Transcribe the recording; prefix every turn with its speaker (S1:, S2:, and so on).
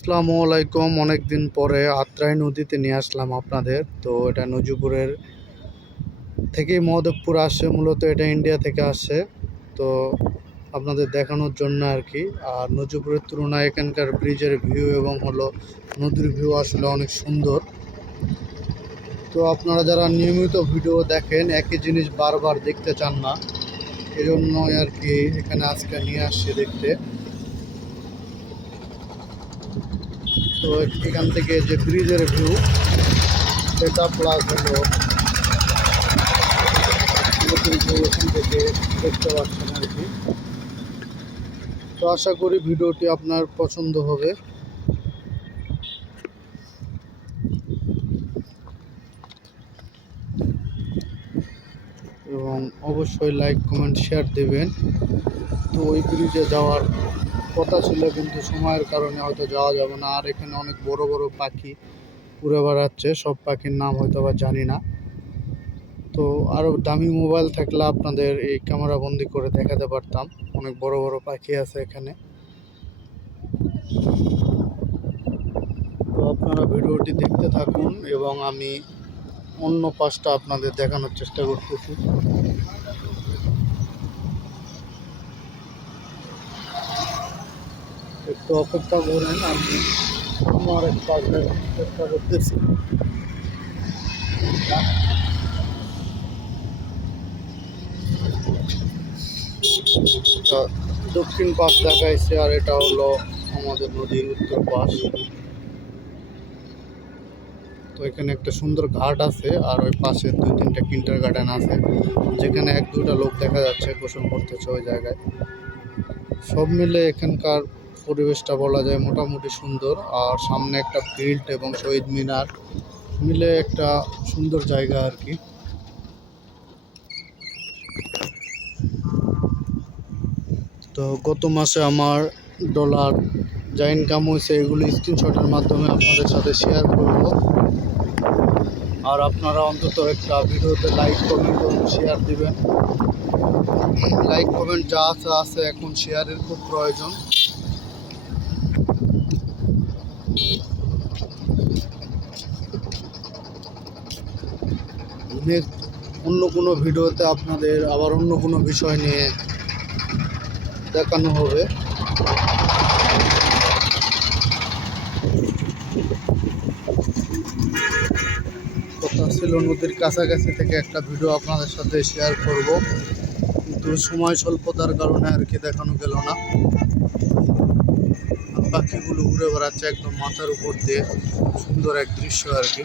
S1: আসসালামু আলাইকুম। অনেক দিন পরে আত্রাই নদীতে নিয়ে আসলাম আপনাদের। তো এটা নজিপুরের থেকেই মহাদেবপুর আসে, মূলত এটা ইন্ডিয়া থেকে আসে। তো আপনাদের দেখানোর জন্য আর কি। আর নজিপুরের তুলনায় এখানকার ব্রিজের ভিউ এবং হলো নদীর ভিউ আসলে অনেক সুন্দর। তো আপনারা যারা নিয়মিত ভিডিও দেখেন, একই জিনিস বারবার দেখতে চান না। এজন্যই আর কি এখানে আজকে নিয়ে আসছি দেখতে। তো এখান থেকে যে ব্রিজের ভিউ সেটা প্লাস হলো এখান থেকে দেখতে পাচ্ছেন আর কি। তো আশা করি ভিডিওটি আপনার পছন্দ হবে। এবং অবশ্যই লাইক কমেন্ট শেয়ার দেবেন। তো ওই ব্রিজে যাওয়ার কথা ছিল কিন্তু সময়ের কারণে হয়তো যাওয়া যাবে না। আর এখানে অনেক বড় বড় পাখি উড়ে বেড়াচ্ছে। সব পাখির নাম হয়তো আবার জানি না। তো আরও দামি মোবাইল থাকলে আপনাদের এই ক্যামেরা বন্দি করে দেখাতে পারতাম। অনেক বড় বড় পাখি আছে এখানে। তো আপনারা ভিডিওটি দেখতে থাকুন এবং আমি অন্য পাশটা আপনাদের দেখানোর চেষ্টা করতেছি। একটু অপেক্ষা করেন, আমি আমার এক পাশ চেষ্টা করতেছি। দক্ষিণ পাশ দেখাইছে আর এটা হলো আমাদের নদীর উত্তর পাশ। তো এখানে একটা সুন্দর ঘাট আছে আর ওই পাশে দুই তিনটা কিন্টার গার্ডেন আছে। যেখানে এক দুটা লোক দেখা যাচ্ছে, গোসল করতেছে ওই জায়গায়। সব মিলে এখানকার পরিবেশটা বলা যায় মোটামুটি সুন্দর। আর সামনে একটা ফিল্ড এবং শহীদ মিনার মিলে একটা সুন্দর জায়গা আর কি। তো গত মাসে আমার ডলার যা ইনকাম হয়েছে এগুলো স্ক্রিনশটের মাধ্যমে আপনাদের সাথে শেয়ার করব। আর আপনারা অন্তত একটা ভিডিওতে লাইক কমেন্ট এবং শেয়ার দিবেন। লাইক কমেন্ট যা আছে আছে, এখন শেয়ারের খুব প্রয়োজন। নেক্সট অন্য কোনো ভিডিওতে আপনাদের আবার অন্য কোনো বিষয় নিয়ে দেখানো হবে। কথা ছিল নদীর কাছাকাছি থেকে একটা ভিডিও আপনাদের সাথে শেয়ার করব। কিন্তু সময় স্বল্পতার কারণে আর কি দেখানো গেল না। পাখিগুলো উড়ে বেড়াচ্ছে একদম মাথার উপর দিয়ে। সুন্দর এক দৃশ্য আর কি।